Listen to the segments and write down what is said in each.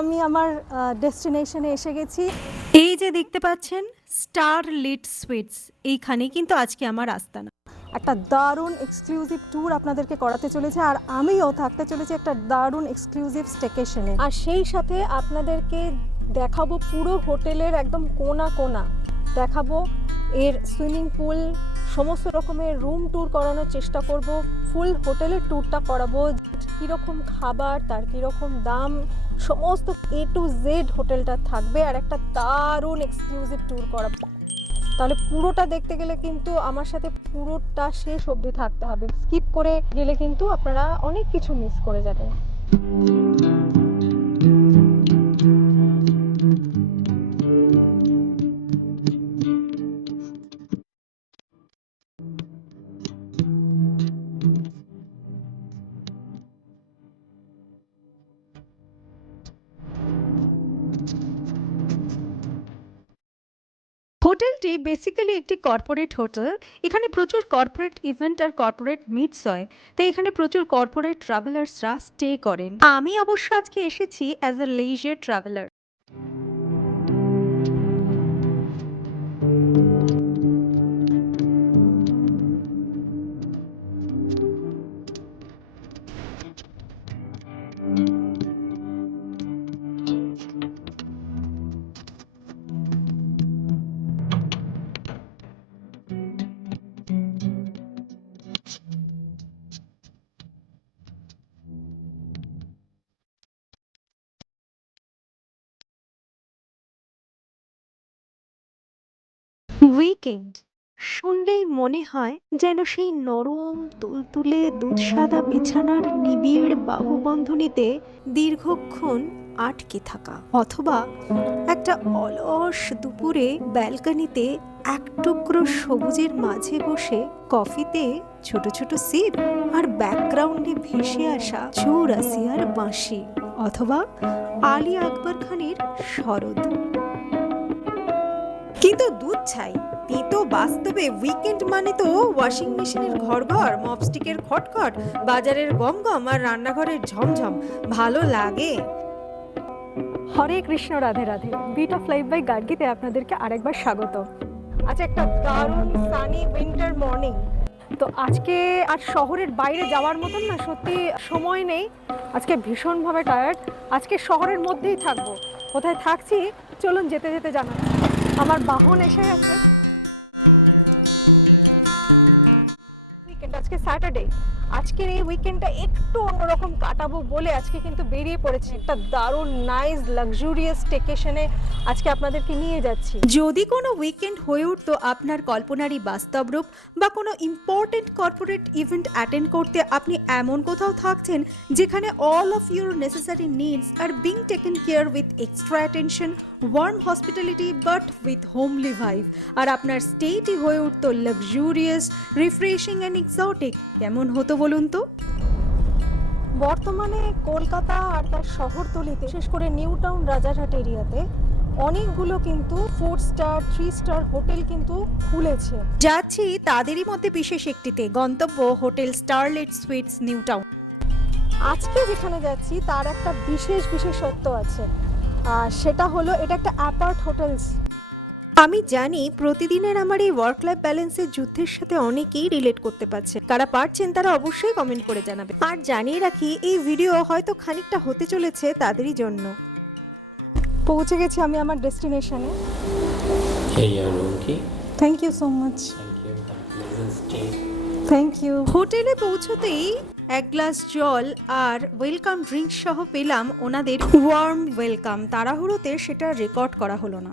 আমি আমার ডেস্টিনেশনে এসে গেছি। এই যে দেখতে পাচ্ছেন স্টারলিট সুইটস, এইখানে কিন্তু আজকে আমার আস্তানা। একটা দারুণ এক্সক্লুসিভ ট্যুর আপনাদেরকে করাতে চলেছে, আর আমিও থাকতে চলেছি একটা দারুণ এক্সক্লুসিভ স্টেকেশনে। আর সেই সাথে আপনাদেরকে দেখাবো পুরো হোটেলের একদম কোনা কোনা, দেখাবো এর সুইমিং পুল, সমস্ত রকমের রুম ট্যুর করানোর চেষ্টা করব, ফুল হোটেলের ট্যুরটা করাবো, কীরকম খাবার, তার কীরকম দাম, সমস্ত A to Z হোটেলটা থাকবে, আর একটা দারুণ এক্সক্লুসিভ ট্যুর করাবো। তাহলে পুরোটা দেখতে গেলে কিন্তু আমার সাথে পুরোটা শেষ অবধি থাকতে হবে, স্কিপ করে গেলে কিন্তু আপনারা অনেক কিছু মিস করে যাবেন। হোটেলটি বেসিক্যালি একটি কর্পোরেট হোটেল। এখানে প্রচুর কর্পোরেট ইভেন্ট আর কর্পোরেট মিটস হয়, তাই এখানে প্রচুর কর্পোরেট ট্রাভেলার্সরা স্টে করেন। আমি অবশ্য আজকে এসেছি as a leisure traveller. Weekend শুনলেই মনে হয় যেন সেই নরম তুলতুলে দুধসাদা বিছানার নিবিড় বাহুবন্ধনীতে দীর্ঘক্ষণ আটকে থাকা, অথবা একটা অলস দুপুরে ব্যালকনিতে এক টুকরো সবুজের মাঝে বসে কফিতে ছোট ছোট সিপ, আর ব্যাকগ্রাউন্ডে ভেসে আসা চৌরাসিয়ার বাঁশি, অথবা আলী আকবর খানের শরৎ। কিন্তু দুধ ছাই তো বাস্তবে উইকেন্ড মানে তো ওয়াশিং মেশিনের ঘর ঘর, মপস্টিকের খটখট, বাজারের গমগম আর রান্নাঘরের ঝমঝম ভালো লাগে। Hare Krishna, Radhe Radhe. Beat of life by গার্গিতে আপনাদেরকে আরেকবার স্বাগত। আচ্ছা, একটা দারুণ সানি উইন্টার মর্নিং। তো আজকে আর শহরের বাইরে যাওয়ার মতন না সত্যি সময় নেই, আজকে ভীষণভাবে টায়ার্ড। আজকে শহরের মধ্যেই থাকবো। কোথায় থাকছি চলুন যেতে যেতে জানাচ্ছি। আমার বাহন এসে গেছে। উইকেন্ড, আজকে স্যাটারডে। আজকের এই উইকেন্ডটা একটু অন্যরকম কাটাবো বলে আজকে কিন্তু বেরিয়ে পড়েছি একটা দারুণ নাইস লাক্সুরিয়াস স্টেকেশনে। আজকে আপনাদেরকে নিয়ে যাচ্ছি। যদি কোনো উইকেন্ড হয়ে উঠতো আপনার কল্পনারই বাস্তব রূপ, বা কোনো ইম্পর্টেন্ট কর্পোরেট ইভেন্ট অ্যাটেন্ড করতে আপনি এমন কোথাও থাকছেন যেখানে all of your necessary needs are being taken care with extra attention, warm hospitality but with homely vibe, আর আপনার স্টেটি হয়ে উঠতো লাক্সুরিয়াস, রিফ্রেশিং অ্যান্ড এক্সোটিক, কেমন হতো বলুন তো? বর্তমানে কলকাতা আর তার শহরতলিতে, বিশেষ করে নিউ টাউন রাজারহাট এরিয়াতে অনেকগুলো কিন্তু 4 স্টার 3 স্টার হোটেল কিন্তু খুলেছে। যাচ্ছি তাদেরই মধ্যে বিশেষ একটিতে, গন্তব্য hotel Starlit sweets new town. আজকে যেখানে যাচ্ছি তার একটা বিশেষত্ব আছে, সেটা হলো এটা একটা অ্যাপার্ট হোটেলস। আমি জানি প্রতিদিনের আমার এই ওয়ার্ক লাইফ ব্যালেন্সের যুদ্ধের সাথে অনেকেই রিলেট করতে পারছে। কারা পারছেন তারা অবশ্যই কমেন্ট করে জানাবে। আর জানিয়ে রাখি, এই ভিডিও হয়তো খানিকটা হতে চলেছে তাদেরই জন্য। পৌঁছে গেছি আমি আমার ডেস্টিনেশনে। Thank you so much. Thank you. হোটেলে পৌঁছতেই এক গ্লাস জল আর ওয়েলকাম ড্রিঙ্কস সহ পেলাম ওনাদের ওয়ার্ম ওয়েলকাম। তাড়াহুড়োতে সেটা রেকর্ড করা হলো না।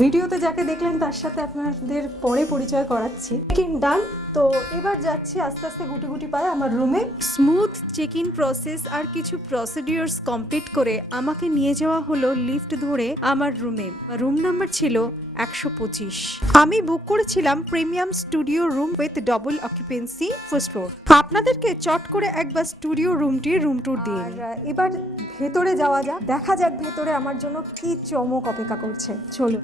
ভিডিওতে যাকে দেখলেন তার সাথে আপনাদের পরে পরিচয় করাচ্ছি। চেক ইন ডান। তো এবার যাচ্ছি আস্তে আস্তে গুটি গুটি পায়ে আমার রুমে। স্মুথ চেক ইন প্রসেস আর কিছু প্রসিডিউরস কমপ্লিট করে আমাকে নিয়ে যাওয়া হলো লিফট ধরে আমার রুমে। রুম নাম্বার ছিল 125। আমি বুক করেছিলাম premium studio room with double occupancy, first floor. আপনাদেরকে চট করে একবার স্টুডিও রুমটির রুম ট্যুর দিয়ে এবার ভেতরে যাওয়া যাক, দেখা যাক ভেতরে আমার জন্য কি চমক অপেক্ষা করছে। চলো।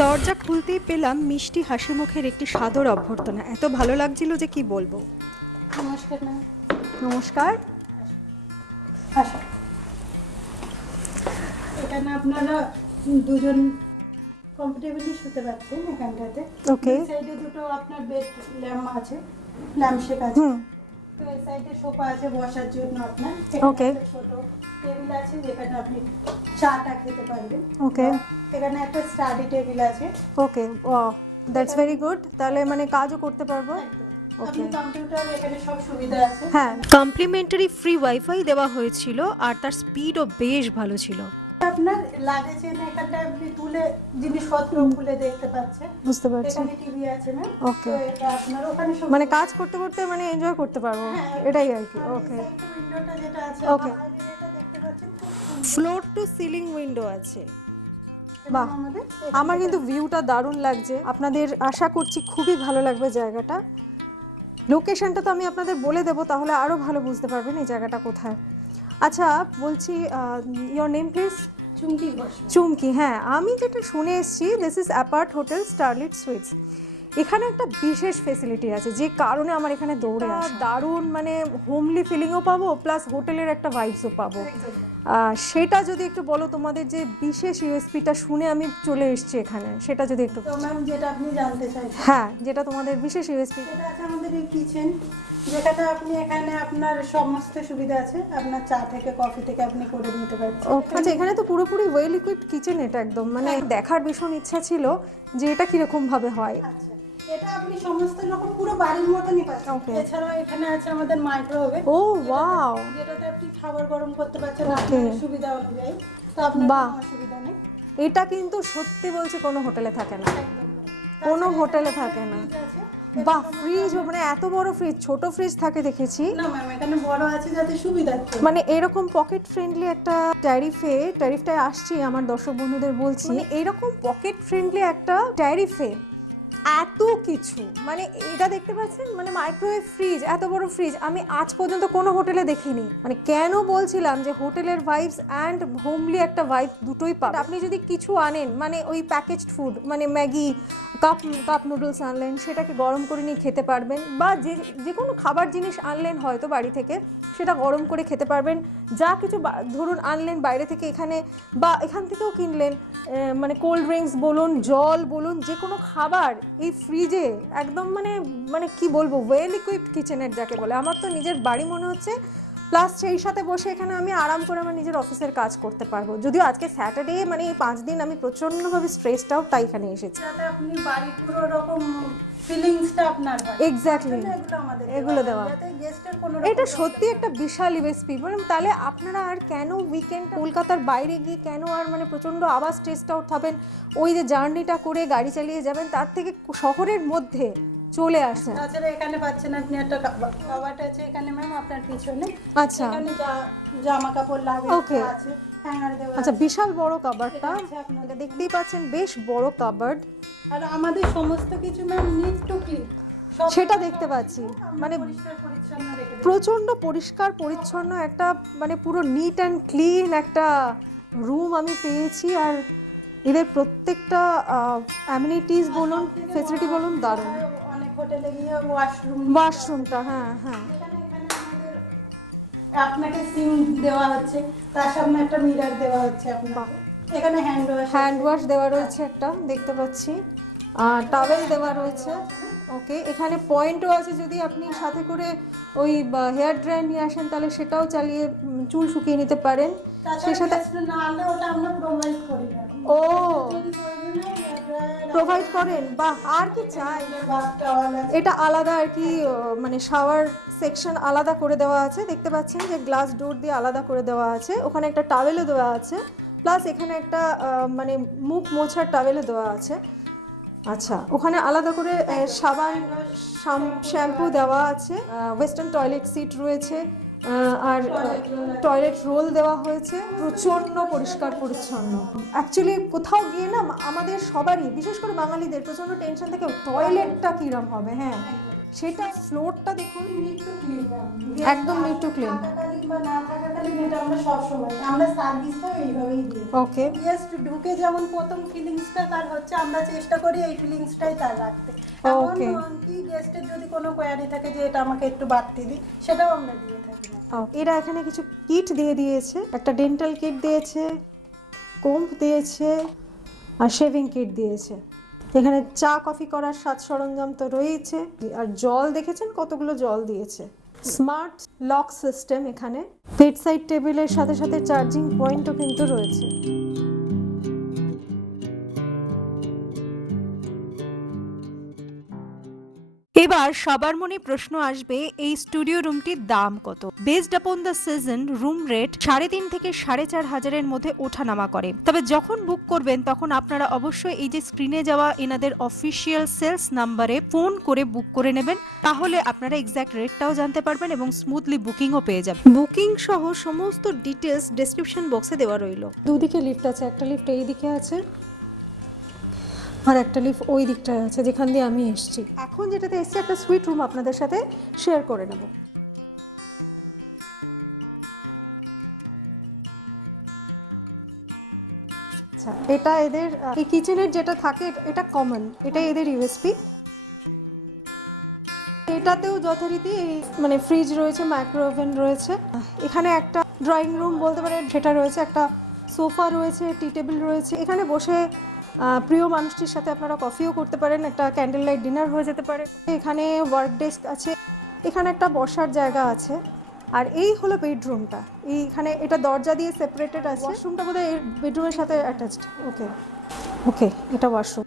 দরজা খুলতেই পেলাম মিষ্টি হাসি মুখের একটি সাদর অভ্যর্থনা। এত ভালো লাগছিল যে কি বলবো। নমস্কার ম্যাম। নমস্কার। আসো, এখানে আপনারা দুজন কমফোর্টেবলি শুতে পারছেন এখানটাতে। ওকে। সাইডে দুটো আপনার বেড ল্যাম্প আছে, ল্যাম্প শেক আছে। হুম। তো এই সাইডে সোফা আছে বসার জন্য আপনার। Okay. এখানে একটা ছোট টেবিল আছে যেখানে আপনি চাটা খেতে পারবেন। Okay. এখানে একটা স্টাডি টেবিল আছে। ওকে, ওয়াও, দ্যাটস ভেরি গুড। তাহলে মানে কাজও করতে পারবো। একদম। Okay. আপনি কম্পিউটার, এখানে সব সুবিধা আছে। হ্যাঁ, কমপ্লিমেন্টারি ফ্রি ওয়াইফাই দেওয়া হয়েছিল আর তার স্পিডও বেশ ভালো ছিল। আপনার লাগেজ এনে এখানটা আপনি তুলে জিনিসপত্র খুলে দেখতে পাচ্ছেন। বুঝতে পারছি। এখানে টিভি আছে ম্যাম। Okay. তো এটা আপনার ওখানে সব মানে কাজ করতে করতে মানে এনজয় করতে পারবো, হ্যাঁ, এটাই আর কি। আর এই ওকে। সাইডে উইন্ডোটা যেটা আছে Okay. বাইরে যেটা দেখতে পাচ্ছেন খুব সুন্দর। ফ্লোর টু সিলিং উইন্ডো আছে। এবং বাহ, আমাদের আমার কিন্তু ভিউটা দারুণ লাগছে। আপনাদের আশা করছি খুবই ভালো লাগবে জায়গাটা। লোকেশনটা তো আমি আপনাদের বলে দেবো, তাহলে আরও ভালো বুঝতে পারবেন এই জায়গাটা কোথায়। আচ্ছা, বলছি your name please? Chumki Ghosh. Chumki, হ্যাঁ। আমি যেটা শুনে এসেছি, this is apart hotel Starlit suites. এখানে একটা বিশেষ ফেসিলিটি আছে যে কারণে আমার এখানে দৌড়ে আসা। দারুণ মানে হোমলি ফিলিংও পাবো, প্লাস হোটেলের একটা ভাইবসও পাবো। সেটা যদি একটু বলো, তোমাদের যে বিশেষ ইউএসপিটা শুনে আমি চলে এসেছি এখানে, সেটা যদি একটু। তো ম্যাম যেটা আপনি জানতে চাইছেন, হ্যাঁ, যেটা তোমাদের বিশেষ ইউএসপি। এটা আছে আমাদের এই কিচেন, যেখানে আপনি এখানে আপনার সমস্ত সুবিধা আছে। আপনার চা থেকে কফি থেকে আপনি করে নিতে পারছেন। আচ্ছা, এখানে তো পুরোপুরি ওয়েল ইকুইপড কিচেন। এটা একদম মানে দেখার ভীষণ ইচ্ছা ছিল যে এটা কিরকম ভাবে হয়। আচ্ছা, এটা আপনি সমস্ত রকম পুরো বাড়ির মতনই পাচ্ছেন। Okay. এছাড়াও এখানে আছে আমাদের মাইক্রোওয়েভ। ও ওয়াও, যেটাতে আপনি খাবার গরম করতে পারছেন Okay. আপনার সুবিধা অনুযায়ী। তো আপনার বাহ। কোনো অসুবিধা নেই। এটা কিন্তু সত্যি বলছি কোনো হোটেলে থাকে না, একদম না। কোনো তাছাড়া হোটেলে এখানে থাকে না। ফ্রিজ আছে। বাহ, ফ্রিজ মানে এত বড় ফ্রিজ। ছোট ফ্রিজ থাকে দেখেছি, না ম্যাম, এখানে বড় আছে যাতে সুবিধার্থে। মানে এরকম পকেট ফ্রেন্ডলি একটা ট্যারিফটায় আসছি আমার দর্শক বন্ধুদের বলছি, মানে এরকম পকেট ফ্রেন্ডলি একটা ট্যারিফে এত কিছু, মানে এটা দেখতে পাচ্ছেন, মানে মাইক্রোওয়েভ ফ্রিজ, এত বড় ফ্রিজ আমি আজ পর্যন্ত কোনো হোটেলে দেখিনি। মানে কেন বলছিলাম যে হোটেলের ভাইবস অ্যান্ড হোমলি একটা ভাইব দুটোই পাবেন। আপনি যদি কিছু আনেন, মানে ওই প্যাকেজড ফুড, মানে ম্যাগি, কাপ নুডলস আনলেন, সেটাকে গরম করে নিয়ে খেতে পারবেন, বা যে কোনো খাবার জিনিস আনলেন হয়তো বাড়ি থেকে, সেটা গরম করে খেতে পারবেন। যা কিছু ধরুন আনলেন বাইরে থেকে এখানে, বা এখান থেকেও কিনলেন, মানে কোল্ড ড্রিঙ্কস বলুন, জল বলুন, যে কোনো খাবার এই ফ্রিজে একদম মানে মানে কি বলবো, ওয়েল ইকুইপড কিচেনের যাকে বলে। আমার তো নিজের বাড়ি মনে হচ্ছে। প্লাস সেই সাথে বসে এখানে আমি আরাম করে আমার নিজের অফিসের কাজ করতে পারবো। যদিও আজকে স্যাটারডে, মানে এই 5 দিন আমি প্রচণ্ডভাবে স্ট্রেসড আউট, তাই এখানে এসেছি। যাতে আপনি বাড়ির পুরো রকম ফিলিংসটা আপনার হয়। এক্স্যাক্টলি, এগুলো আমাদের এগুলো দেওয়া। যাতে গেস্টের কোনো এটা সত্যি একটা বিশাল ইউএসপি। মানে তাহলে আপনারা আর কেন উইকেন্ড কলকাতার বাইরে গিয়ে কেন আর মানে প্রচণ্ড আবার স্ট্রেসড আউট হবেন, ওই যে জার্নিটা করে গাড়ি চালিয়ে যাবেন, তার থেকে শহরের মধ্যে চলে আসেন। তাছাড়া এখানে পাচ্ছেন আপনি একটা কাবাট আছে এখানে ম্যাম আপনার পিছনে। আচ্ছা, এখানে জামা কাপড় লাগে Okay. আছে, হ্যাঙ্গার দেওয়া আচ্ছা, আছে। বিশাল বড় কাবার্ডটা, এটা আছে আপনাদের এটা দেখতেই পাচ্ছেন, বেশ বড় কাবার্ড। আর আমাদের সমস্ত কিছু ম্যাম নিট টু ক্লিন, সেটা দেখতে পাচ্ছি, মানে পরিষ্কার পরিচ্ছন্ন রেখে দেব। প্রচণ্ড পরিষ্কার পরিচ্ছন্ন একটা, মানে পুরো নিট অ্যান্ড ক্লিন একটা রুম আমি পেয়েছি। আর এদের প্রত্যেকটা অ্যামিনিটিস বলুন, ফেসিলিটি বলুন, দারুণ। অনেক হোটেলে গিয়ে ওয়াশরুম, ওয়াশরুমটা, হ্যাঁ হ্যাঁ, এখানে আমাদের আপনাকে সিঙ্ক দেওয়া হচ্ছে, তার সামনে একটা মিরর দেওয়া হচ্ছে আপনাকে। এখানে হ্যান্ড ওয়াশ দেওয়া রয়েছে একটা, দেখতে পাচ্ছি। আর টাওয়েল দেওয়া রয়েছে। ওকে, এখানে পয়েন্টও আছে, যদি আপনি সাথে করে ওই হেয়ার ড্রায়ার নিয়ে আসেন তাহলে সেটাও চালিয়ে চুল শুকিয়ে নিতে পারেন। সেই সাথে না হলে ওটা আমরা প্রোভাইড করি না। ও, প্রোভাইড করেন, বাহ, আর কি চাই। এটা আলাদা আর কি, মানে শাওয়ার সেকশন আলাদা করে দেওয়া আছে, দেখতে পাচ্ছেন যে গ্লাস ডোর দিয়ে আলাদা করে দেওয়া আছে। ওখানে একটা টাওয়েলও দেওয়া আছে, প্লাস এখানে একটা মানে মুখ মোছার টাওয়েলও দেওয়া আছে। আচ্ছা, ওখানে আলাদা করে সাবান, শ্যাম্পু দেওয়া আছে, ওয়েস্টার্ন টয়লেট সিট রয়েছে, আর টয়লেট রোল দেওয়া হয়েছে। প্রচণ্ড পরিষ্কার পরিচ্ছন্ন। অ্যাকচুয়ালি কোথাও গিয়ে না আমাদের সবারই, বিশেষ করে বাঙালিদের, প্রচণ্ড টেনশন থাকে টয়লেটটা কীরকম হবে। হ্যাঁ, সেটা ফ্লোরটা দেখুন, একদম নিট টু ক্লিন। কিংবা না থাকাকালীন এটা আমরা সবসময় আমরা সার্ভিসটাও এইভাবেই দিই। ওকে গেস্ট ঢুকে যেমন প্রথম ফিলিংসটা তার হচ্ছে, আমরা চেষ্টা করি এই ফিলিংসটাই তার রাখতে। Okay. এমন কি গেস্টের যদি কোনো কোয়ারি থাকে যে এটা আমাকে একটু বাড়তি দিই, সেটাও আমরা দিয়ে থাকি না। এরা এখানে কিছু কিট দিয়ে দিয়েছে, একটা ডেন্টাল কিট দিয়েছে, কোম্ব দিয়েছে আর শেভিং কিট দিয়েছে। এখানে চা কফি করার সাজ সরঞ্জাম তো রয়েছে, আর জল দেখেছেন কতগুলো জল দিয়েছে। স্মার্ট লক সিস্টেম এখানে, বেড সাইড টেবিলের সাথে সাথে চার্জিং পয়েন্টও কিন্তু রয়েছে। এবার সবার মনে প্রশ্ন আসবে, এই স্টুডিও রুমটির দাম কত? Based upon the season room rate 3.5 থেকে 4.5 হাজারের মধ্যে ওঠানামা করে। তবে যখন বুক করবেন তখন আপনারা অবশ্যই এই যে স্ক্রিনে যাওয়া এনাদের অফিসিয়াল সেলস নাম্বারে ফোন করে বুক করে নেবেন, তাহলে আপনারা এক্স্যাক্ট রেটটাও জানতে পারবেন এবং স্মুথলি বুকিংও পেয়ে যাবেন। বুকিং সহ সমস্ত ডিটেলস ডেসক্রিপশন বক্সে দেওয়া রইল। দুদিকে লিফট আছে, একটা লিফট এই দিকে আছে আর একটা লিফট ওই দিকটায় আছে যেখান দিয়ে আমি এসেছি। এখন যেটাতে এসেছি একটা সুইট রুম আপনাদের সাথে শেয়ার করে নেব। আচ্ছা, এটা এদের এই কিচেনের যেটা থাকে এটা কমন, এটা এদের ইউএসপি। এটাতেও যথারীতি মানে ফ্রিজ রয়েছে, মাইক্রো ওভেন রয়েছে। এখানে একটা ড্রয়িং রুম বলতে পারেন সেটা রয়েছে, একটা সোফা রয়েছে, টি টেবিল রয়েছে। এখানে বসে প্রিয় মানুষটির সাথে আপনারা কফিও করতে পারেন, একটা ক্যান্ডেল লাইট ডিনার হয়ে যেতে পারে। এখানে ওয়ার্ক ডেস্ক আছে, এখানে একটা বসার জায়গা আছে। আর এই হলো বেডরুমটা, এইখানে এটা দরজা দিয়ে সেপারেটেড আছে। ওয়াশরুমটা বোধহয় এই বেডরুমের সাথে অ্যাটাচড। ওকে ওকে, এটা ওয়াশরুম।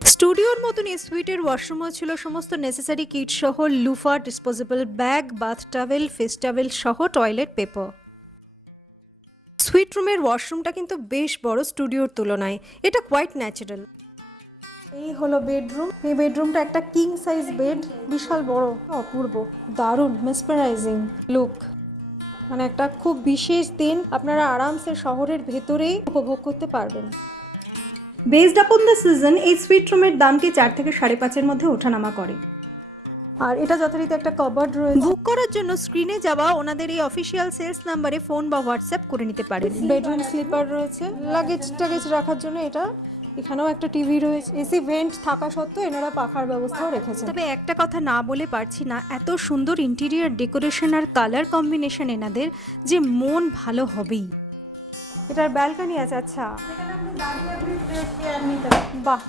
স্টুডিওর মতন এই সুইটের ওয়াশরুমও ছিল সমস্ত নেসেসারি কিট সহ, loofah, disposable bag, bath towel, face towel সহ টয়লেট পেপার। সুইট রুমের ওয়াশরুমটা কিন্তু বেশ বড় স্টুডিওর তুলনায়, এটা কোয়াইট ন্যাচারাল। এই হলো বেডরুম, এই বেডরুমটা একটা কিং সাইজ বেড, বিশাল বড়, অপূর্ব, দারুণ, মেসপারাইজিং লুক। মানে একটা খুব বিশেষ দিন আপনারা আরামসে শহরের ভেতরেই উপভোগ করতে পারবেন। বেসড আপন দ্য সিজন এই সুইট রুমের দামটি 4 থেকে 5.5-এর মধ্যে ওঠানামা করে। আর এটা যথারীতি একটা কবার্ড রয়েছে। বুক করার জন্য স্ক্রিনে যাওয়া ওনাদের এই অফিসিয়াল সেলস নাম্বারে ফোন বা হোয়াটসঅ্যাপ করে নিতে পারেন। বেডরুম স্লিপার রয়েছে, লাগেজ টাগেজ রাখার জন্য এটা। এখানেও একটা টিভি রয়েছে, এসি ভেন্ট থাকা সত্ত্বেও এনারা পাখার ব্যবস্থাও রেখেছে। তবে একটা কথা না বলে পারছি না, এত সুন্দর ইন্টেরিয়ার ডেকোরেশন আর কালার কম্বিনেশন এনাদের, যে মন ভালো হবেই। এটার ব্যালকনি আছে। আচ্ছা, এখানে আপনি দাঁড়িয়ে আপনি ফ্রেশ এয়ার নিতে পারেন। বাহ,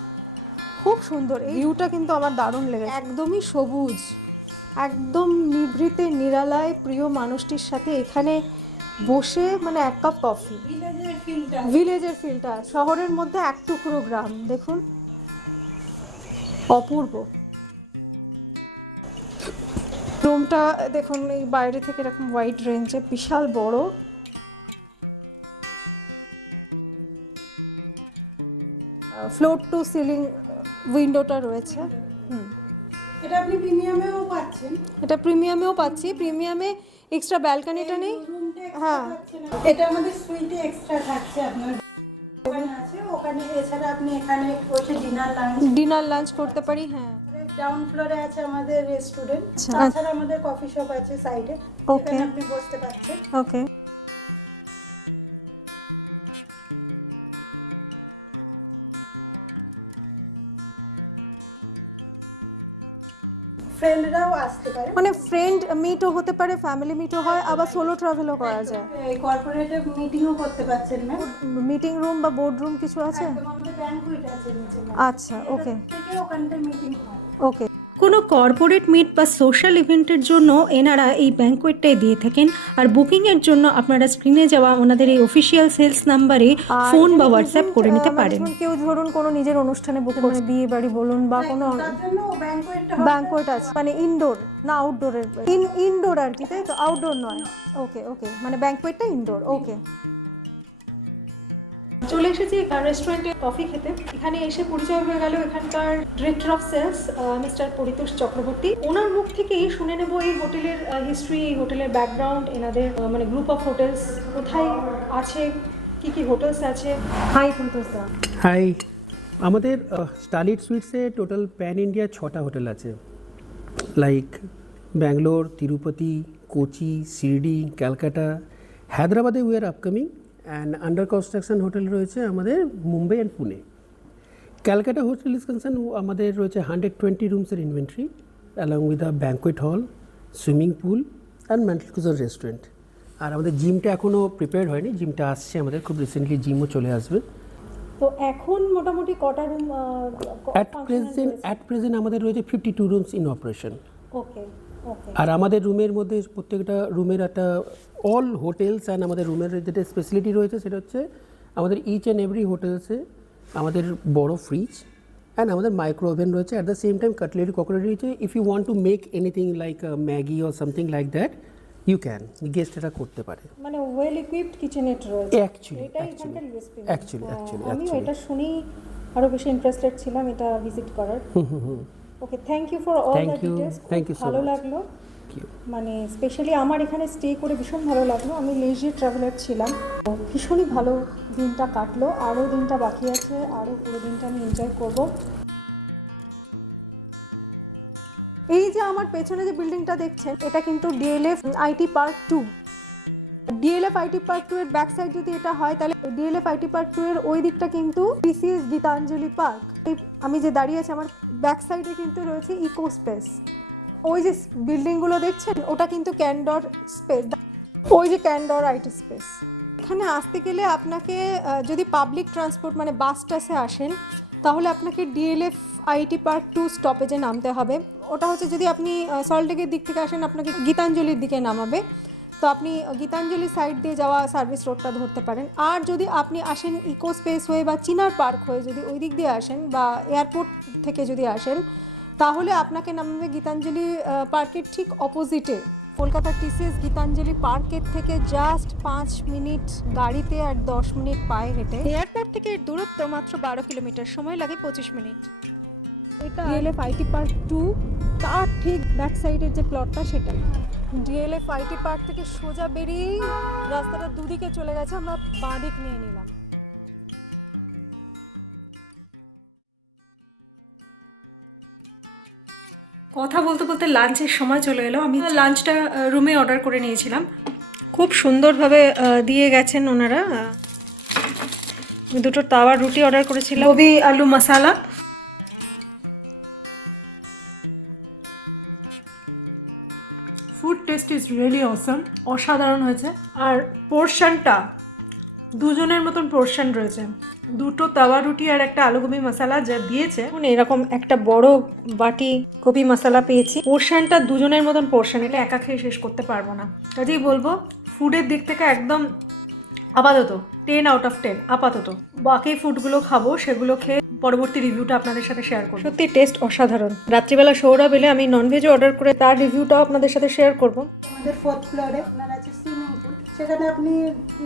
খুব সুন্দর। এই ভিউটা কিন্তু আমার দারুণ লেগেছে, একদমই সবুজ, একদম নিভৃতে নিরালায় প্রিয় মানুষটির সাথে এখানে বসে মানে এক কাপ কফি। ভিলেজের ফিলটা, শহরের মধ্যে এক টুকরো গ্রাম, দেখুন অপূর্ব। রুমটা দেখুন এই বাইরে থেকে এরকম হোয়াইট রেঞ্জে, বিশাল বড়। ফ্লোর টু সিলিং উইন্ডোটা রয়েছে। এটা আপনি প্রিমিয়ামেও পাচ্ছেন। এটা প্রিমিয়ামেও পাচ্ছি, প্রিমিয়ামে এক্সট্রা ব্যালকনিটা নেই। হ্যাঁ, এটা আমাদের সুইটে এক্সট্রা থাকছে আপনার ওখানে আছে। ওখানে এছাড়া আপনি এখানে বসে ডিনার লাঞ্চ করতে পারি। হ্যাঁ, ডাউন ফ্লোরে আছে আমাদের রেস্টুরেন্ট, আচ্ছা। তাছাড়া আমাদের কফি শপ আছে সাইডে, Okay. ওখানে আপনি বসতে পারছেন। ওকে। ফ্রেন্ডরাও আসতে পারে, মানে ফ্রেন্ড মিটও হতে পারে, ফ্যামিলি মিটও হয়, আবার সোলো ট্রাভেলও করা যায়। কর্পোরেটে মিটিংও করতে পারছেন না। মিটিং রুম বা বোর্ড রুম কিছু আছে? একদম আমাদের ব্যাংকুয়েট আছে নিচে। আচ্ছা, ওকে থেকে ওখানটা মিটিং হয়। ওকে। কোনো কর্পোরেট মিট বা সোশ্যাল ইভেন্টের জন্য এনারা এই ব্যাংকুয়েটটাই দিয়ে থাকেন। আর বুকিংয়ের জন্য আপনারা স্ক্রিনে যাওয়া ওনাদের এই অফিসিয়াল সেলস নাম্বারে ফোন বা হোয়াটসঅ্যাপ করে নিতে পারেন। কেউ ধরুন কোনো নিজের অনুষ্ঠানে বুক করে, বিয়ে বাড়ি বলুন বা কোনো তার জন্য ব্যাংকুয়েটটা ব্যাংকুয়েট আছে, মানে ইনডোর না আউটডোরের, ইনডোর আর কি, তাই তো, আউটডোর নয়। ওকে ওকে, মানে ব্যাংকুয়েটটা ইনডোর। ওকে, চলে এসেছি রেস্টুরেন্টে কফি খেতে। এখানে এসে পরিচয় হয়ে গেল এখানকার director of sales mister Paritosh Chakraborty. ওনার মুখ থেকেই শুনে নেব এই হোটেলের হিস্ট্রি, এই হোটেলের ব্যাকগ্রাউন্ড, এনাদের মানে গ্রুপ অফ হোটেলস কোথায় আছে, কি কি হোটেলস আছে। হাই পরিতোষ দা। হাই, আমাদের স্টারলিট সুইটসে টোটাল প্যান ইন্ডিয়া 6টা হোটেল আছে, লাইক ব্যাঙ্গালোর, তিরুপতি, কোচি, শিরডি, ক্যালকাটা, হায়দ্রাবাদে we are upcoming, and under construction hotel রয়েছে আমাদের Mumbai and Pune. Calcutta hotel is concern আমাদের রয়েছে 120 রুমসের inventory along with a banquet hall, swimming pool and ম্যান্টেলকুজার রেস্টুরেন্ট। আর আমাদের জিমটা এখনও প্রিপেয়ার হয়নি, জিমটা আসছে আমাদের, খুব রিসেন্টলি জিমও চলে আসবে। তো এখন মোটামুটি কটা রুম অ্যাট প্রেজেন্ট আমাদের রয়েছে 52 রুমস ইন অপারেশন। ওকে ওকে। আর আমাদের রুমের মধ্যে প্রত্যেকটা রুমের একটা অল হোটেলস অ্যান্ড আমাদের রুমের যেটা স্পেশালিটি রয়েছে সেটা হচ্ছে আমাদের ইচ অ্যান্ড এভরি হোটেলসে আমাদের বড় ফ্রিজ অ্যান্ড আমাদের মাইক্রো ওভেন রয়েছে। At the same time cutlery crockery রয়েছে। If you want to make anything like Maggi or something like that you can, guest এটা করতে পারে। মানে ওয়েল ইকুইপড কিচেনেট রয়েছে। অ্যাকচুয়ালি এটাই এখানকার ইউএসপি। অ্যাকচুয়ালি আমি এটা শুনি আরো বেশি ইন্টারেস্টেড ছিলাম এটা ভিজিট করার। Okay, thank you for all the details. Thank you so ভালো much. লাগলো, মানে স্পেশালি আমার এখানে স্টে করে ভীষণ ভালো লাগলো। আমি লেজার ট্রাভেলার ছিলাম, তো ভীষণই ভালো দিনটা কাটলো। আরও দিনটা বাকি আছে, আরও পুরো দিনটা আমি এনজয় করব। এই যে আমার পেছনে যে বিল্ডিংটা দেখছেন এটা কিন্তু DLF IT park 2। DLF IT park 2 এর ব্যাক সাইড যদি এটা হয় তাহলে ডিএলএফ আইটি পার্ক 2 এর ওই দিকটা কিন্তু টিসিএস গীতাঞ্জলি পার্ক। আমি যে দাঁড়িয়ে আছি আমার ব্যাক সাইডে কিন্তু রয়েছে ইকো স্পেস। ওই যে বিল্ডিংগুলো দেখছেন ওটা কিন্তু ক্যান্ডর স্পেস, ওই যে ক্যান্ডর আইটি স্পেস। এখানে আসতে গেলে আপনাকে যদি পাবলিক ট্রান্সপোর্ট মানে বাস টাসে আসেন তাহলে আপনাকে ডিএলএফ আইটি পার্ক 2 স্টপেজে নামতে হবে। ওটা হচ্ছে যদি আপনি সল্টলেকের দিক থেকে আসেন আপনাকে গীতাঞ্জলির দিকে নামাবে, তো আপনি গীতাঞ্জলি সাইড দিয়ে যাওয়া সার্ভিস রোডটা ধরতে পারেন। আর যদি আপনি আসেন ইকো স্পেস হয়ে বা চিনার পার্ক হয়ে যদি ওই দিক দিয়ে আসেন বা এয়ারপোর্ট থেকে যদি আসেন তাহলে আপনাকে নামাবে গীতাঞ্জলি পার্কের ঠিক অপোজিটে। কলকাতার টিসিএস গীতাঞ্জলি পার্কের থেকে জাস্ট 5 মিনিট গাড়িতে আর 10 মিনিট পায়ে হেঁটে। এয়ারপোর্ট থেকে এর দূরত্ব মাত্র 12 কিলোমিটার, সময় লাগে 25 মিনিট। এটা ডিএলএফ আইটি পার্ক 2, তার ঠিক ব্যাক সাইডের যে প্লটটা সেটাই। ডিএলএফ আইটি পার্ক থেকে সোজা বেরিয়েই রাস্তাটা দুদিকে চলে গেছে, আমরা বাঁ দিক নিয়ে নিলাম। কথা বলতে বলতে লাঞ্চের সময় চলে এলো। আমি লাঞ্চটা রুমে অর্ডার করে নিয়েছিলাম, খুব সুন্দরভাবে দিয়ে গেছেন ওনারা। আমি দুটো তাওয়ার রুটি অর্ডার করেছিলাম, gobi aloo masala. Food taste is really awesome, অসাধারণ হয়েছে। আর পোর্শনটা দুজনের মতন পোর্শন রয়েছে, দুটো তাওয়া রুটি আর একটা আলু গোবি মশালা যা দিয়েছে, এরকম একটা বড় বাটি গোবি মশালা পেয়েছি। পোর্শনটা দুজনের মতন পোর্শন, এটা একা খেয়ে শেষ করতে পারবো না। কাজেই বলবো ফুডের দিক থেকে একদম আপাতত 10 আউট অফ 10 আপাতত। বাকি ফুডগুলো খাবো, সেগুলো খেয়ে পরবর্তী রিভিউটা আপনাদের সাথে শেয়ার করবো। সত্যি টেস্ট অসাধারণ। রাত্রিবেলা সৌরভ এলে আমি ননভেজও অর্ডার করে তার রিভিউটাও আপনাদের সাথে শেয়ার করবো। আমাদের 4th ফ্লোরে আপনার আছে সুইমিং পুল, সেখানে আপনি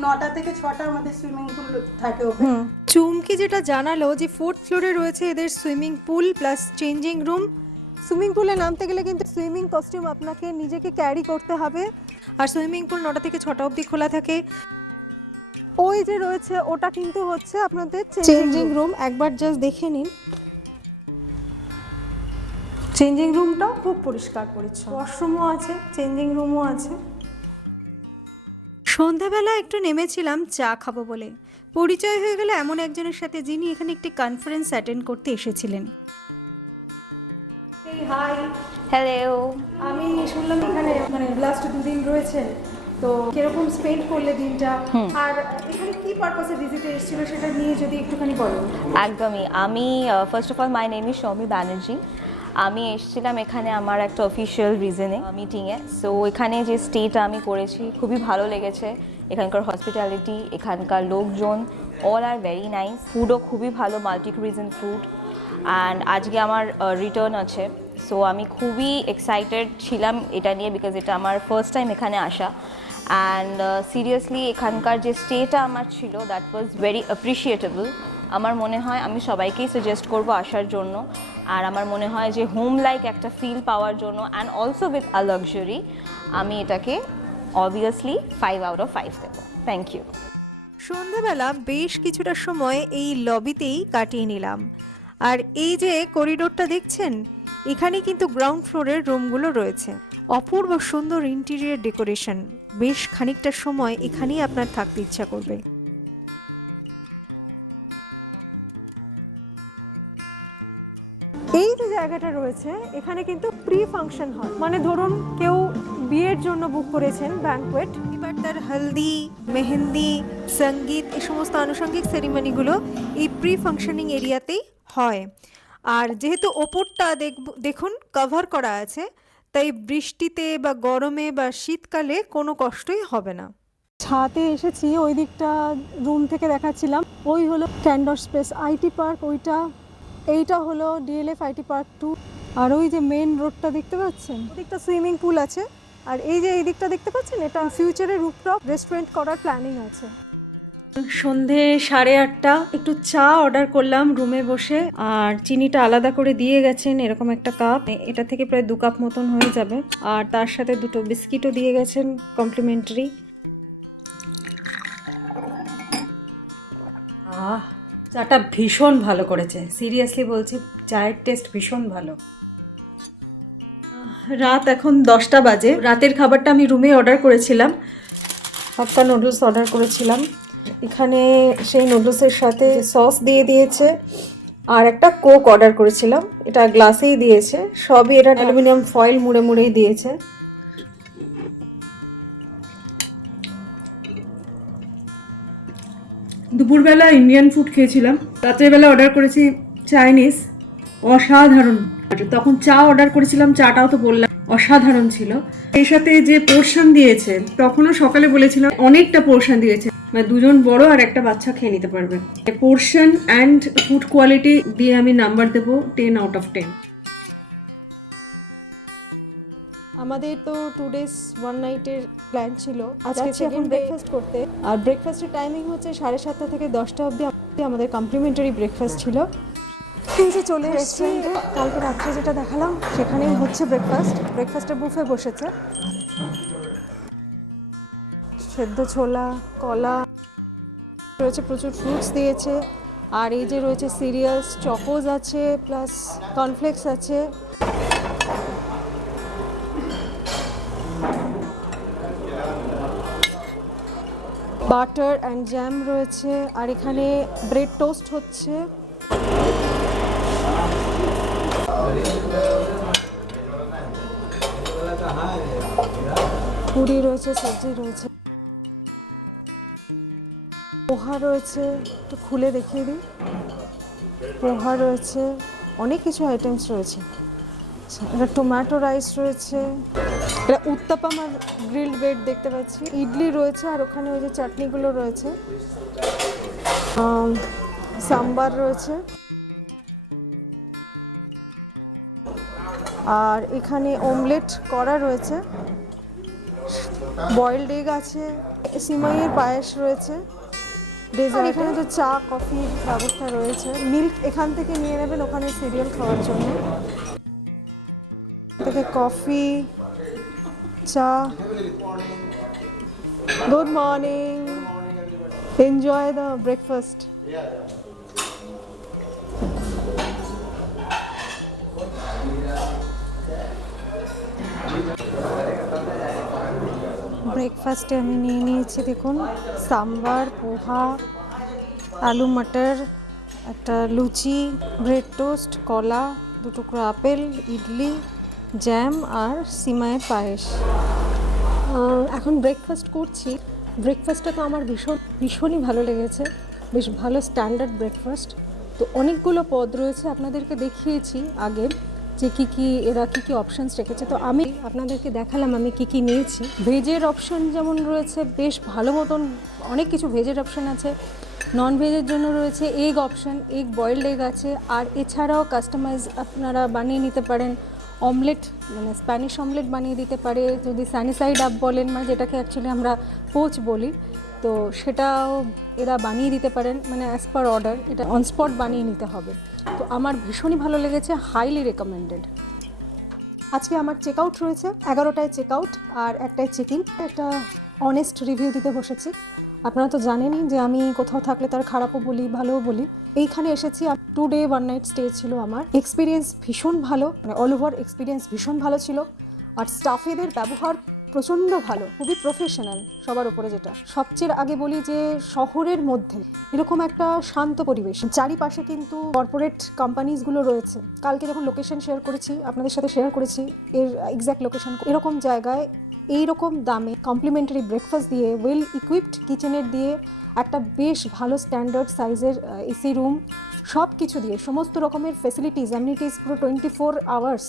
9টা থেকে 6টা আমাদের সুইমিং পুল থাকে ওপেন। চুমকি যেটা জানালো যে 4th ফ্লোরে রয়েছে এদের swimming pool plus changing room. Swimming পুলে নামতে গেলে কিন্তু সুইমিং কস্টিউম আপনাকে নিজেকে ক্যারি করতে হবে। আর সুইমিং পুল 9টা থেকে 6টা অবধি খোলা থাকে। ওই যে রয়েছে ওটা কিন্তু হচ্ছে আপনাদের চেঞ্জিং রুম, একবার জাস্ট দেখে নিন। চেঞ্জিং রুমটাও খুব পরিষ্কার পরিচ্ছন্ন, ওয়াশরুমও আছে, চেঞ্জিং রুমও আছে। সন্ধ্যাবেলা একটু নেমেছিলাম চা খাবো বলে, পরিচয় হয়ে গেল এমন একজনের সাথে যিনি এখানে একটি কনফারেন্স অ্যাটেন্ড করতে এসেছিলেন। Hi, hello. আমি শুনলাম এখানে মানে লাস্ট 2 দিন রয়েছে, তো কিরকম স্পেন্ড করলে দিনটা আর এখানে কি পারপাসে ভিজিটে এসেছিল সেটা নিয়ে যদি একটুখানি বলো। একদমই। আমি first of all my name is Soumi Banerjee. আমি এসেছিলাম এখানে আমার একটা অফিসিয়াল রিজনে মিটিংয়ে। সো এখানে যে স্টেটা আমি করেছি খুবই ভালো লেগেছে। এখানকার হসপিটালিটি, এখানকার লোকজন অল আর ভেরি নাইস। ফুডও খুবই ভালো, মাল্টি কুইজিন ফুড। অ্যান্ড আজকে আমার রিটার্ন আছে, সো আমি খুবই এক্সাইটেড ছিলাম এটা নিয়ে, বিকজ এটা আমার ফার্স্ট টাইম এখানে আসা। অ্যান্ড সিরিয়াসলি এখানকার যে স্টেটা আমার ছিল দ্যাট ওয়াজ ভেরি অ্যাপ্রিসিয়েটেবল। আমার মনে হয় আমি সবাইকেই সাজেস্ট করব আসার জন্য। আর আমার মনে হয় যে হোম লাইক একটা ফিল পাওয়ার জন্য and also with a luxury আমি এটাকে অবভিয়াসলি 5 আউট অফ 5 দেবো। Thank you. সন্ধ্যাবেলা বেশ কিছুটা সময় এই লবিতেই কাটিয়ে নিলাম। আর এই যে করিডোরটা দেখছেন, এখানে কিন্তু গ্রাউন্ড ফ্লোরের রুমগুলো রয়েছে। অপূর্ব সুন্দর ইন্টেরিয়র ডেকোরেশন, বেশ খানিকটা সময় এখানেই আপনার থাকতে ইচ্ছা করবে। এই যে জায়গাটা রয়েছে এখানে কিন্তু প্রি ফাংশন হয়, মানে ধরুন কেউ বিয়ের জন্য বুক করেছেন ব্যাঙ্কোয়েট, এবার তার হলদি, মেহেন্দি, সঙ্গীত এই সমস্ত আনুষঙ্গিক সেরিমনিগুলো এই প্রি ফাংশনিং এরিয়াতেই হয়। আর যেহেতু ওপরটা দেখুন কভার করা আছে, তাই বৃষ্টিতে বা গরমে বা শীতকালে কোনো কষ্টই হবে না। ছাদে এসেছি, ওই দিকটা রুম থেকে দেখাচ্ছিলাম, ওই হলো ক্যান্ডর স্পেস আইটি পার্ক, ওইটা এইটা হলো ডিএলএফ আইটি পার্ক 2। আর ওই যে মেন রোডটা দেখতে পাচ্ছেন, ওদিকটা সুইমিং পুল আছে। আর এই যে এই দিকটা দেখতে পাচ্ছেন, এটা ফিউচারে রুফটপ রেস্টুরেন্ট করার প্ল্যানিং আছে। সন্ধে 8:30, একটু চা অর্ডার করলাম রুমে বসে, আর চিনিটা আলাদা করে দিয়ে গেছেন এরকম একটা কাপ, এটা থেকে প্রায় 2 কাপ মতন হয়ে যাবে। আর তার সাথে 2টো বিস্কিটও দিয়ে গেছেন কমপ্লিমেন্টারি। চাটা ভীষণ ভালো করেছে, সিরিয়াসলি বলছি, চায়ের টেস্ট ভীষণ ভালো। রাত এখন 10টা বাজে। রাতের খাবারটা আমি রুমে অর্ডার করেছিলাম, হাক্কা নুডলস অর্ডার করেছিলাম। এখানে সেই নুডলসের সাথে সস দিয়ে দিয়েছে, আর একটা কোক অর্ডার করেছিলাম, এটা গ্লাসেই দিয়েছে। সবই এটা অ্যালুমিনিয়াম ফয়েল মুড়ে মুড়েই দিয়েছে। দুপুরবেলা ইন্ডিয়ান ফুড খেয়েছিলাম, রাত্রেবেলা অর্ডার করেছি চাইনিজ, অসাধারণ। তখন চা অর্ডার করেছিলাম, চাটাও তো বললাম অসাধারণ ছিল। এই সাথে যে পোর্শন দিয়েছে, তখনও সকালে বলেছিলাম অনেকটা পোর্শন দিয়েছে, মানে 2জন বড় আর একটা বাচ্চা খেয়ে নিতে পারবে। পোর্শন অ্যান্ড ফুড কোয়ালিটি দিয়ে আমি নাম্বার দেবো 10 out of 10। আমাদের তো 2 days 1 night-এর প্ল্যান ছিল। আজকে এখন ব্রেকফাস্ট করতে, আর ব্রেকফাস্টের টাইমিং হচ্ছে 7:30 থেকে 10টা অবধি আমাদের কমপ্লিমেন্টারি ব্রেকফাস্ট ছিল। এই যে চলে এসেছি, কালকে রাত্রে যেটা দেখালাম সেখানেই হচ্ছে ব্রেকফাস্টের বুফে বসেছে। সেদ্ধ ছোলা, কলা রয়েছে, প্রচুর ফ্রুটস দিয়েছে। আর এই যে রয়েছে সিরিয়ালস, চকোজ আছে, প্লাস কর্নফ্লেক্স আছে। বাটার অ্যান্ড জ্যাম রয়েছে, আর এখানে ব্রেড টোস্ট হচ্ছে। পুরি রয়েছে, সবজি রয়েছে, পোহা রয়েছে, একটু খুলে দেখিয়ে দিই। পোহা রয়েছে, অনেক কিছু আইটেমস রয়েছে। এটা টমেটো রাইস রয়েছে, এটা উত্তাপাম আর গ্রিলড ব্রেড দেখতে পাচ্ছি, ইডলি রয়েছে, আর ওখানে ওই যে চাটনিগুলো রয়েছে, সাম্বার রয়েছে। আর এখানে অমলেট করা রয়েছে, বয়েলড এগ আছে, সিমাইয়ের পায়েস রয়েছে, ডেজার্ট। এখানে তো চা কফির ব্যবস্থা রয়েছে, মিল্ক এখান থেকে নিয়ে নেবেন ওখানে সিরিয়াল খাওয়ার জন্য। থেকে কফি, চা। Good morning, enjoy the breakfast. ব্রেকফাস্টে আমি নিয়ে নিয়েছি দেখুন, সাম্বার, পোহা, আলু মটর, একটা লুচি, ব্রেড টোস্ট, কলা, 2 টুকরো আপেল, ইডলি, জ্যাম আর সিমাইয়ের পায়েস। এখন ব্রেকফাস্ট করছি। ব্রেকফাস্টটা তো আমার ভীষণই ভালো লেগেছে, বেশ ভালো স্ট্যান্ডার্ড ব্রেকফাস্ট। তো অনেকগুলো পদ রয়েছে, আপনাদেরকে দেখিয়েছি আগে যে এরা কী অপশানস রেখেছে। তো আমি আপনাদেরকে দেখালাম আমি কী নিয়েছি। ভেজের অপশান যেমন রয়েছে বেশ ভালো মতন, অনেক কিছু ভেজের অপশান আছে। নন ভেজের জন্য রয়েছে egg option, egg boiled egg আছে। আর এছাড়াও কাস্টমাইজ আপনারা বানিয়ে নিতে পারেন, অমলেট মানে স্প্যানিশ অমলেট বানিয়ে দিতে পারে, যদি সানি সাইড আপ বলেন, মানে যেটাকে অ্যাকচুয়ালি আমরা পোচ বলি, তো সেটাও এরা বানিয়ে দিতে পারেন, মানে অ্যাজ পার অর্ডার, এটা অন স্পট বানিয়ে নিতে হবে। তো আমার ভীষণই ভালো লেগেছে, হাইলি রেকমেন্ডেড। আজকে আমার চেক আউট রয়েছে, 11টায় চেক আউট আর 1টায় চেক ইন। একটা অনেস্ট রিভিউ দিতে বসেছি। আপনারা তো জানেনই যে আমি কোথাও থাকলে তার খারাপও বলি, ভালোও বলি। এইখানে এসেছি, 2 day 1 night স্টে ছিল আমার। এক্সপিরিয়েন্স ভীষণ ভালো, মানে অল ওভার এক্সপিরিয়েন্স ভীষণ ভালো ছিল। আর স্টাফেদের ব্যবহার প্রচণ্ড ভালো, খুবই প্রফেশনাল সবার উপরে। যেটা সবচেয়ে আগে বলি যে শহরের মধ্যে এরকম একটা শান্ত পরিবেশ, চারিপাশে কিন্তু কর্পোরেট কোম্পানিজগুলো রয়েছে। কালকে যখন লোকেশন শেয়ার করেছি আপনাদের সাথে শেয়ার করেছি এর এক্স্যাক্ট লোকেশন। এরকম জায়গায় এইরকম দামে কমপ্লিমেন্টারি ব্রেকফাস্ট দিয়ে, ওয়েল ইকুইপড কিচেনের দিয়ে, একটা বেশ ভালো স্ট্যান্ডার্ড সাইজের এসি রুম, সব কিছু দিয়ে, সমস্ত রকমের ফেসিলিটিস, অ্যামিনিটিস, পুরো 24 আওয়ার্স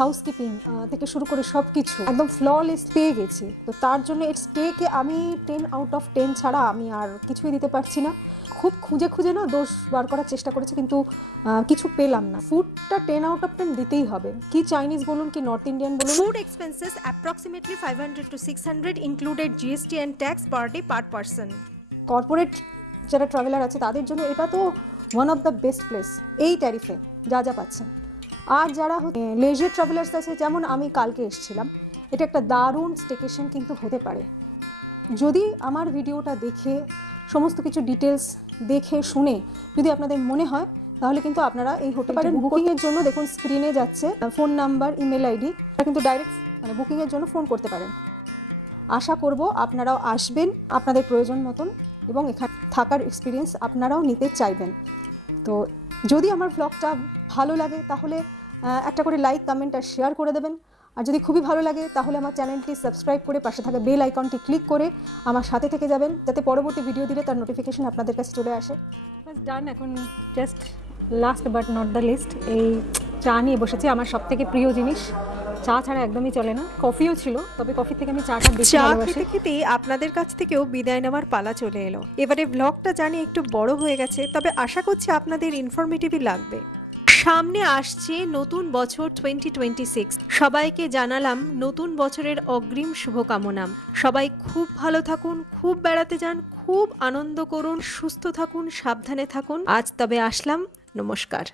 হাউসকিপিং থেকে শুরু করে সব কিছু একদম ফ্ললেস পেয়ে গেছি। তো তার জন্য এর স্টেকে আমি 10 আউট অফ 10 ছাড়া আমি আর কিছুই দিতে পারছি না। খুব খুঁজে খুঁজে না দোষ বার করার চেষ্টা করেছি, কিন্তু কিছু পেলাম না। ফুডটা 10 আউট অফ 10 দিতেই হবে, কি চাইনিজ বলুন কি নর্থ ইন্ডিয়ান বলুন। Food expenses approximately 500 to 600 included GST and tax per day per person. Corporate যারা ট্রাভেলার আছে তাদের জন্য এটা তো one of the best place এই ট্যারিফে যা যা পাচ্ছেন। আর যারা লেজার ট্রাভেলার্স আছে, যেমন আমি কালকে এসেছিলাম, এটা একটা দারুণ স্টেকেশন কিন্তু হতে পারে। যদি আমার ভিডিওটা দেখে সমস্ত কিছু ডিটেলস দেখে শুনে যদি আপনাদের মনে হয়, তাহলে কিন্তু আপনারা এই হোটেলটা বুকিংয়ের জন্য দেখুন স্ক্রিনে যাচ্ছে ফোন নাম্বার, ইমেল আইডি, কিন্তু ডাইরেক্ট মানে বুকিংয়ের জন্য ফোন করতে পারেন। আশা করব আপনারাও আসবেন আপনাদের প্রয়োজন মতন এবং এখানে থাকার এক্সপিরিয়েন্স আপনারাও নিতে চাইবেন। তো যদি আমার ব্লগটা ভালো লাগে তাহলে একটা করে লাইক, কমেন্ট আর শেয়ার করে দেবেন। আর যদি খুবই ভালো লাগে তাহলে আমার চ্যানেলটি সাবস্ক্রাইব করে পাশে থাকা বেল আইকনটি ক্লিক করে আমার সাথে থেকে যাবেন, যাতে পরবর্তী ভিডিও দিলে তার নোটিফিকেশন আপনাদের কাছে চলে আসে। বাস ডান। এখন just last but not the least, এই চা নিয়ে বসেছি, আমার সবথেকে প্রিয় জিনিস। চা ছাড়া একদমই চলে না। কফিও ছিল, তবে কফি থেকে আমি চাটা বেশি চা ভালোবাসি। খেতে খেতেই আপনাদের কাছ থেকেও বিদায় নেওয়ার পালা চলে এলো। এবারে ব্লগটা জানি একটু বড় হয়ে গেছে, তবে আশা করছি আপনাদের ইনফরমেটিভই লাগবে। সামনে আসছে নতুন বছর 2026। সবাইকে জানালাম নতুন বছরের অগ্রিম শুভকামনা। সবাই খুব ভালো থাকুন, খুব বেড়াতে যান, খুব আনন্দ করুন, সুস্থ থাকুন, সাবধানে থাকুন। আজ তবে আসলাম, নমস্কার।